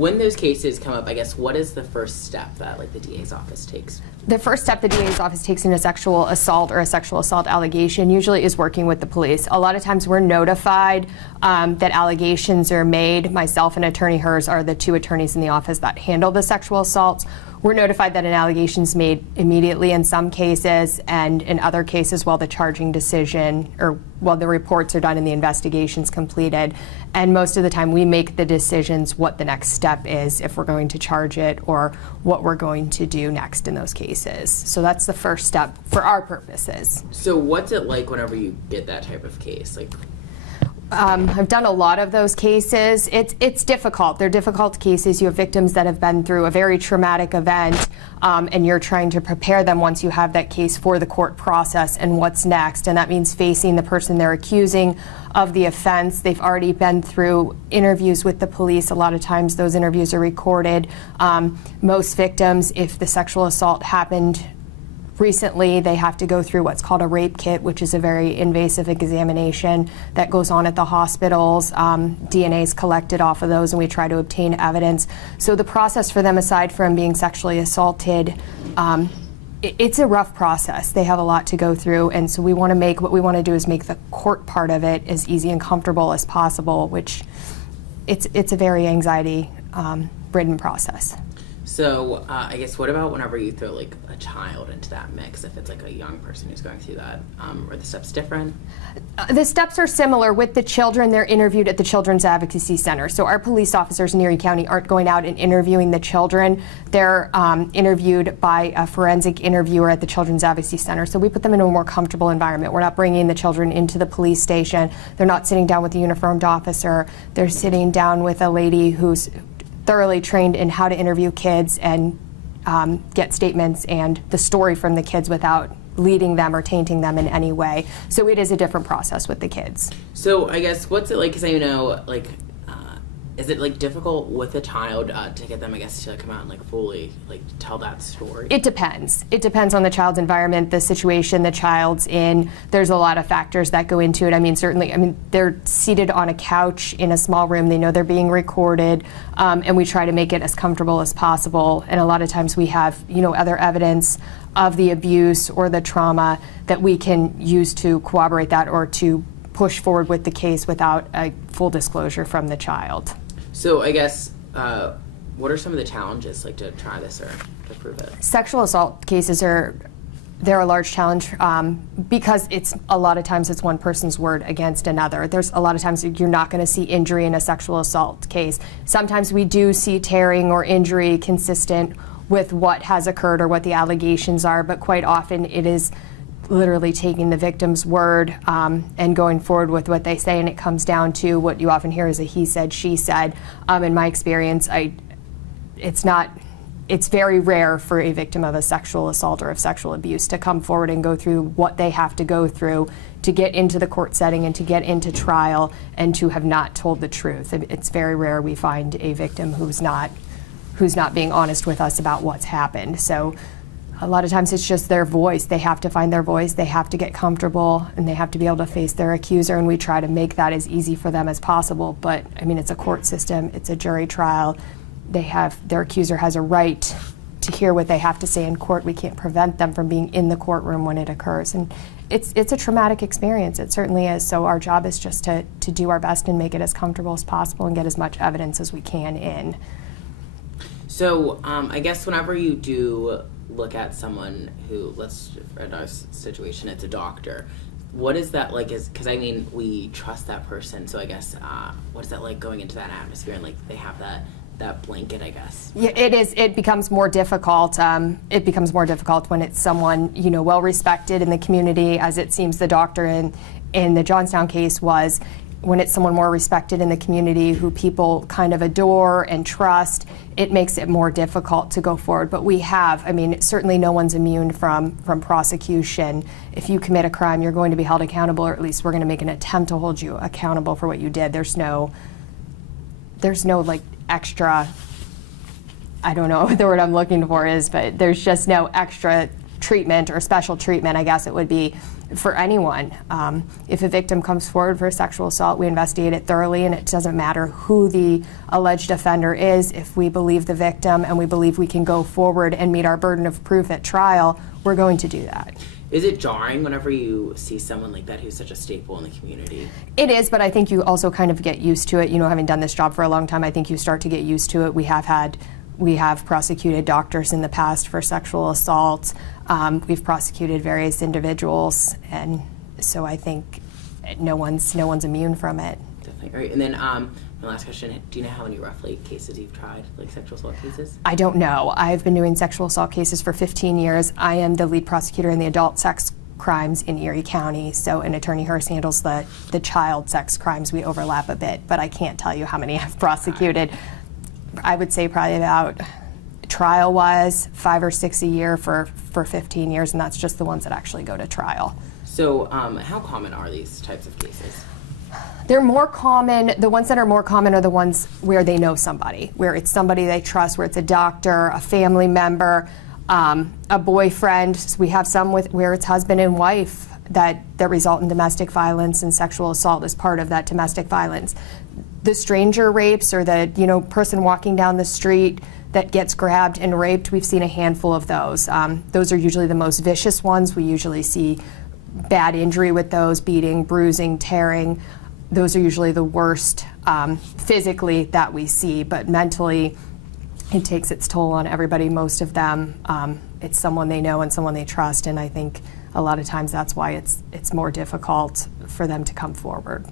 when those cases come up, I guess, what is the first step that like the DA's office takes? The first step the DA's office takes in a sexual assault or a sexual assault allegation usually is working with the police. A lot of times we're notified that allegations are made. Myself and Attorney Hers are the two attorneys in the office that handle the sexual assaults. We're notified that an allegation is made immediately in some cases, and in other cases while the charging decision or while the reports are done and the investigation's completed. And most of the time we make the decisions what the next step is, if we're going to charge it or what we're going to do next in those cases. So that's the first step for our purposes. So what's it like whenever you get that type of case? Like, I've done a lot of those cases. It's difficult. They're difficult cases. You have victims that have been through a very traumatic event, and you're trying to prepare them once you have that case for the court process and what's next. And that means facing the person they're accusing of the offense. They've already been through interviews with the police. A lot of times those interviews are recorded. Most victims, if the sexual assault happened recently, they have to go through what's called a rape kit, which is a very invasive examination that goes on at the hospitals. DNA is collected off of those, and we try to obtain evidence. So the process for them, aside from being sexually assaulted, it's a rough process. They have a lot to go through, and so what we want to do is make the court part of it as easy and comfortable as possible, which it's a very anxiety-ridden process. So I guess what about whenever you throw like a child into that mix, if it's like a young person who's going through that, are the steps different? The steps are similar. With the children, they're interviewed at the Children's Advocacy Center. So our police officers in Erie County aren't going out and interviewing the children. They're interviewed by a forensic interviewer at the Children's Advocacy Center. So we put them in a more comfortable environment. We're not bringing the children into the police station. They're not sitting down with a uniformed officer. They're sitting down with a lady who's thoroughly trained in how to interview kids and get statements and the story from the kids without leading them or tainting them in any way. So it is a different process with the kids. So I guess what's it like, because I know, like, is it like difficult with a child to get them, I guess, to come out and like fully like tell that story? It depends. It depends on the child's environment, the situation the child's in. There's a lot of factors that go into it. I mean, certainly, they're seated on a couch in a small room. They know they're being recorded, and we try to make it as comfortable as possible. And a lot of times we have, other evidence of the abuse or the trauma that we can use to corroborate that or to push forward with the case without a full disclosure from the child. So I guess, what are some of the challenges like to try this or to prove it? Sexual assault cases they're a large challenge because a lot of times it's one person's word against another. There's a lot of times you're not going to see injury in a sexual assault case. Sometimes we do see tearing or injury consistent with what has occurred or what the allegations are, but quite often it is literally taking the victim's word and going forward with what they say, and it comes down to what you often hear is a he said, she said. In my experience, it's very rare for a victim of a sexual assault or of sexual abuse to come forward and go through what they have to go through to get into the court setting and to get into trial and to have not told the truth. It's very rare we find a victim who's not being honest with us about what's happened. So a lot of times it's just their voice. They have to find their voice, they have to get comfortable, and they have to be able to face their accuser, and we try to make that as easy for them as possible. But it's a court system, it's a jury trial. Their accuser has a right to hear what they have to say in court. We can't prevent them from being in the courtroom when it occurs. And it's a traumatic experience, it certainly is. So our job is just to do our best and make it as comfortable as possible and get as much evidence as we can in. So I guess whenever you do look at someone who, in our situation, it's a doctor, what is that like? Because we trust that person, so I guess what is that like going into that atmosphere and like they have that blanket, I guess? Yeah, it is. It becomes more difficult. It becomes more difficult when it's someone well respected in the community, as it seems the doctor in the Johnstown case was. When it's someone more respected in the community who people kind of adore and trust, it makes it more difficult to go forward. But we have, certainly no one's immune from prosecution. If you commit a crime, you're going to be held accountable, or at least we're going to make an attempt to hold you accountable for what you did. There's no like extra, I don't know what the word I'm looking for is, but there's just no extra treatment or special treatment, I guess it would be, for anyone. If a victim comes forward for a sexual assault, we investigate it thoroughly, and it doesn't matter who the alleged offender is. If we believe the victim and we believe we can go forward and meet our burden of proof at trial, we're going to do that. Is it jarring whenever you see someone like that who's such a staple in the community? It is, but I think you also kind of get used to it. You know, having done this job for a long time, I think you start to get used to it. We have prosecuted doctors in the past for sexual assault. We've prosecuted various individuals, and so I think no one's immune from it. Definitely. All right. And then my last question, do you know how many roughly cases you've tried, like sexual assault cases? I don't know. I've been doing sexual assault cases for 15 years. I am the lead prosecutor in the adult sex crimes in Erie County, so an attorney Hurst handles the child sex crimes. We overlap a bit, but I can't tell you how many I've prosecuted. I would say probably about, trial-wise, 5 or 6 a year for 15 years, and that's just the ones that actually go to trial. So how common are these types of cases? They're more common, the ones that are more common are the ones where they know somebody, where it's somebody they trust, where it's a doctor, a family member, a boyfriend. So we have some where it's husband and wife that result in domestic violence, and sexual assault is part of that domestic violence. The stranger rapes, or the person walking down the street that gets grabbed and raped, we've seen a handful of those. Those are usually the most vicious ones. We usually see bad injury with those, beating, bruising, tearing. Those are usually the worst physically that we see, but mentally it takes its toll on everybody. Most of them, it's someone they know and someone they trust, and I think a lot of times that's why it's more difficult for them to come forward.